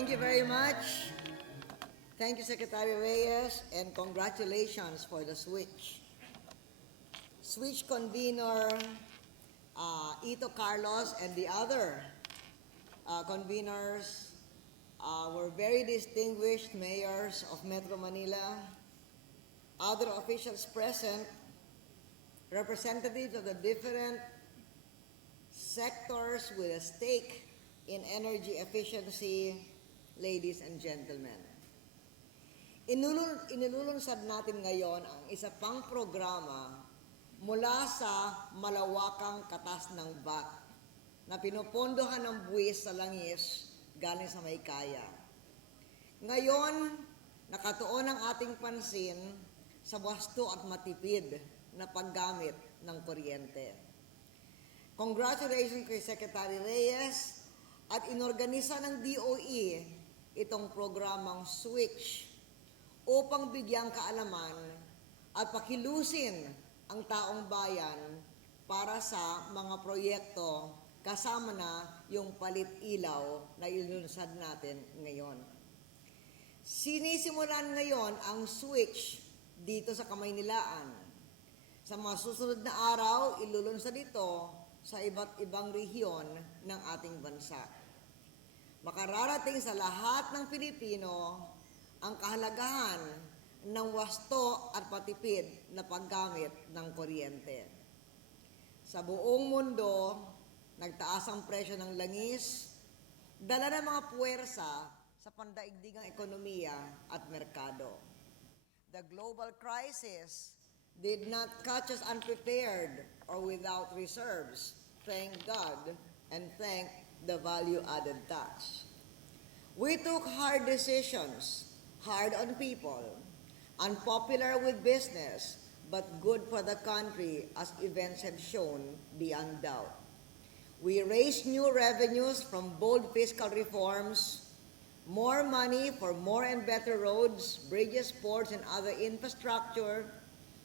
Thank you very much. Thank you, Secretary Reyes, and congratulations for the switch. Switch convener Ito Carlos and the other conveners were very distinguished mayors of Metro Manila, other officials present, representatives of the different sectors with a stake in energy efficiency, ladies and gentlemen. Inilulunsad natin ngayon ang isa pang programa mula sa malawakang katas ng VAT na pinupondohan ng buwis sa langis galing sa may kaya. Ngayon, nakatuon ang ating pansin sa wasto at matipid na paggamit ng kuryente. Congratulations kay Secretary Reyes at inorganisa ng DOE itong programang Switch upang bigyang kaalaman at pakilusin ang taong bayan para sa mga proyekto kasama na yung Palit Ilaw na ilunsad natin ngayon. Sinisimulan ngayon ang switch dito sa Kamaynilaan. Sa mga susunod na araw, ilulunsad ito sa iba't ibang rehiyon ng ating bansa. Makararating sa lahat ng Pilipino ang kahalagahan ng wasto at patipid na paggamit ng kuryente. Sa buong mundo, nagtaas ang presyo ng langis, dala ng mga puwersa sa pandaigdigang ekonomiya at merkado. The global crisis did not catch us unprepared or without reserves. Thank God and thank the value-added tax. We took hard decisions, hard on people, unpopular with business, but good for the country as events have shown beyond doubt. We raised new revenues from bold fiscal reforms, more money for more and better roads, bridges, ports, and other infrastructure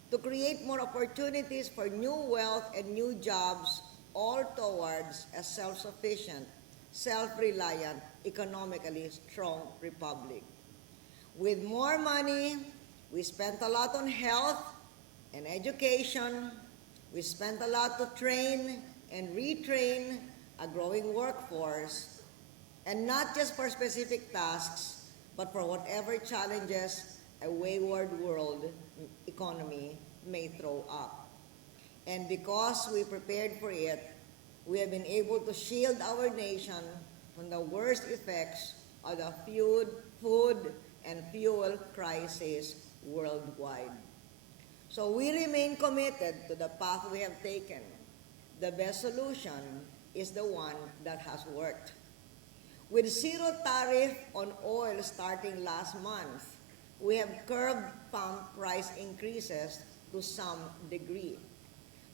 to create more opportunities for new wealth and new jobs, all towards a self-sufficient, self-reliant, economically strong republic. With more money, we spent a lot on health and education. We spent a lot to train and retrain a growing workforce, and not just for specific tasks, but for whatever challenges a wayward world economy may throw up. And because we prepared for it, we have been able to shield our nation from the worst effects of the food and fuel crisis worldwide. So we remain committed to the path we have taken. The best solution is the one that has worked. With zero tariff on oil starting last month, we have curbed pump price increases to some degree.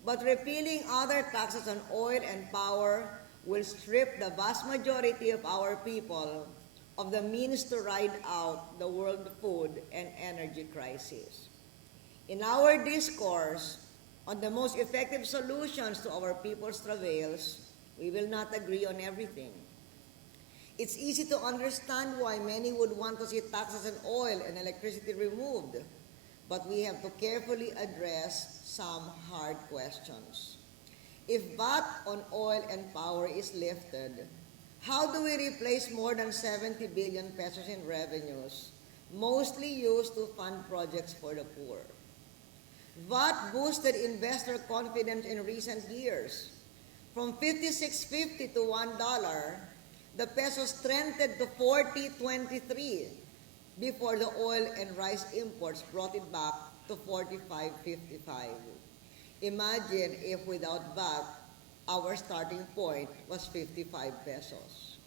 But repealing other taxes on oil and power will strip the vast majority of our people of the means to ride out the world food and energy crisis. In our discourse on the most effective solutions to our people's travails, we will not agree on everything. It's easy to understand why many would want to see taxes on oil and electricity removed, but we have to carefully address some hard questions. If VAT on oil and power is lifted, how do we replace more than 70 billion pesos in revenues, mostly used to fund projects for the poor? VAT boosted investor confidence in recent years. From 56.50 to $1, the peso strengthened to 40.23 before the oil and rice imports brought it back to 45.55. Imagine if without VAT, our starting point was 55 pesos.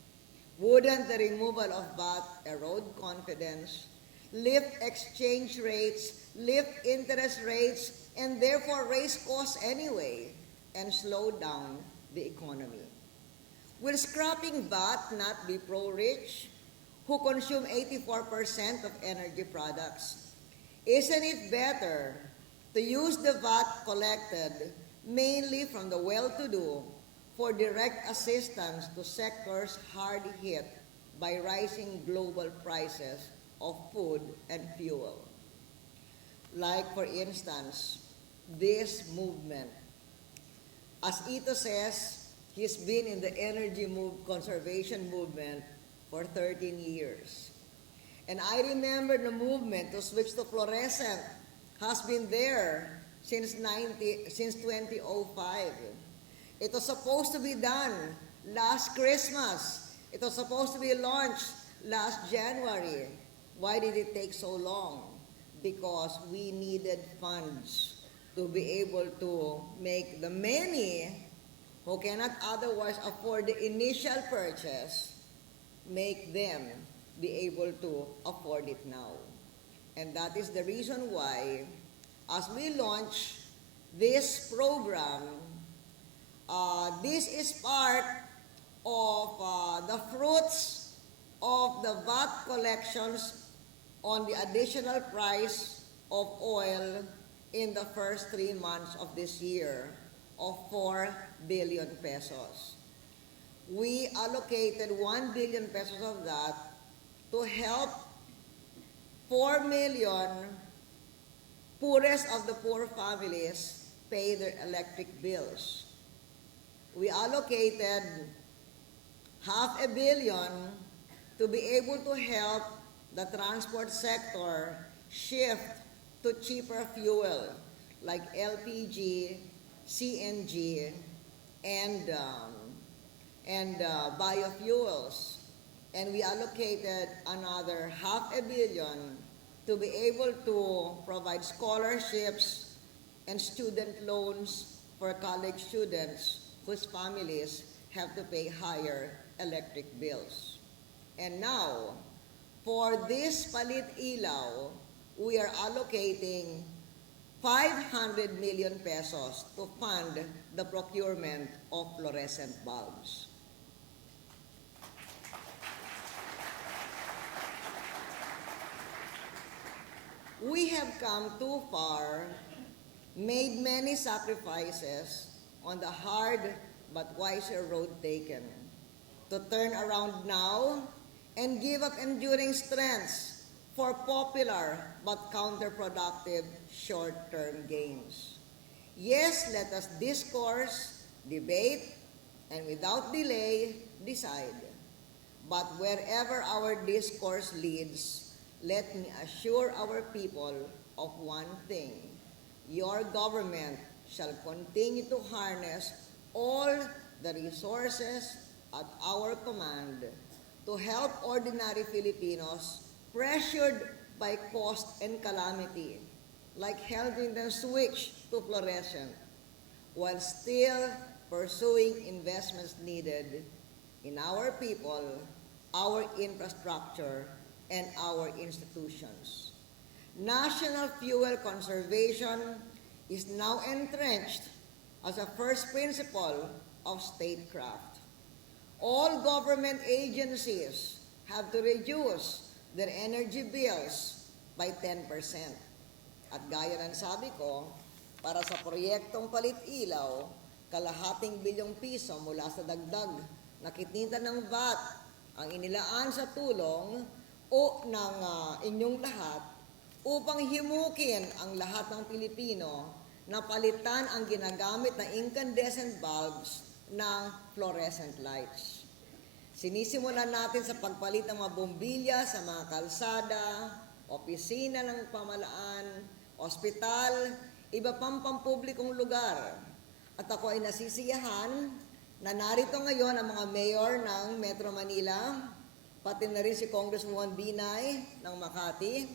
Wouldn't the removal of VAT erode confidence, lift exchange rates, lift interest rates, and therefore raise costs anyway, and slow down the economy? Will scrapping VAT not be pro-rich, who consume 84% of energy products? Isn't it better to use the VAT collected mainly from the well-to-do for direct assistance to sectors hard hit by rising global prices of food and fuel. Like, for instance, this movement. As Ito says, he's been in the energy conservation movement for 13 years. And I remember the movement to switch to fluorescent has been there since 2005. It was supposed to be done last Christmas. It was supposed to be launched last January. Why did it take so long? Because we needed funds to be able to make the many who cannot otherwise afford the initial purchase, make them be able to afford it now. And that is the reason why, as we launch this program, this is part of the fruits of the VAT collections on the additional price of oil in the first 3 months of this year of 4 billion pesos. We allocated 1 billion pesos of that to help 4 million poorest of the poor families pay their electric bills. We allocated $500 million to be able to help the transport sector shift to cheaper fuel like LPG, CNG, and biofuels. And we allocated another $500 million to be able to provide scholarships and student loans for college students whose families have to pay higher electric bills. And now, for this Palit Ilaw, we are allocating 500 million pesos to fund the procurement of fluorescent bulbs. We have come too far, made many sacrifices on the hard but wiser road taken, to turn around now and give up enduring strengths for popular but counterproductive short-term gains. Yes, let us discourse, debate, and without delay, decide. But wherever our discourse leads, let me assure our people of one thing: your government shall continue to harness all the resources at our command to help ordinary Filipinos pressured by cost and calamity, like helping them switch to fluorescent, while still pursuing investments needed in our people, our infrastructure, and our institutions. National fuel conservation is now entrenched as a first principle of statecraft. All government agencies have to reduce their energy bills by 10%. At gaya ng sabi ko, para sa proyektong Palit Ilaw, kalahating bilyong piso mula sa dagdag na kitinta ng VAT ang inilaan sa tulong o ng inyong lahat upang himukin ang lahat ng Pilipino na palitan ang ginagamit na incandescent bulbs ng fluorescent lights. Sinisimulan natin sa pagpalit ng mga bombilya sa mga kalsada, opisina ng pamalaan, ospital, iba pang pampublikong lugar. At ako ay nasisiyahan na narito ngayon ang mga mayor ng Metro Manila, pati na rin si Congresswoman Binay ng Makati,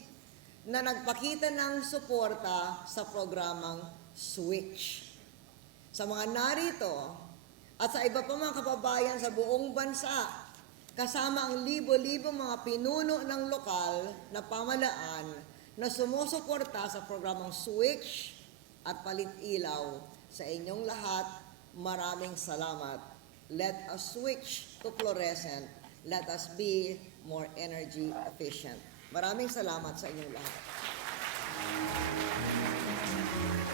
na nagpakita ng suporta sa programang Switch. Sa mga narito at sa iba pa mga kababayan sa buong bansa, kasama ang libo-libo mga pinuno ng lokal na pamalaan na sumusuporta sa programang Switch at Palit Ilaw, sa inyong lahat, maraming salamat. Let us switch to fluorescent. Let us be more energy efficient. Maraming salamat sa inyong lahat.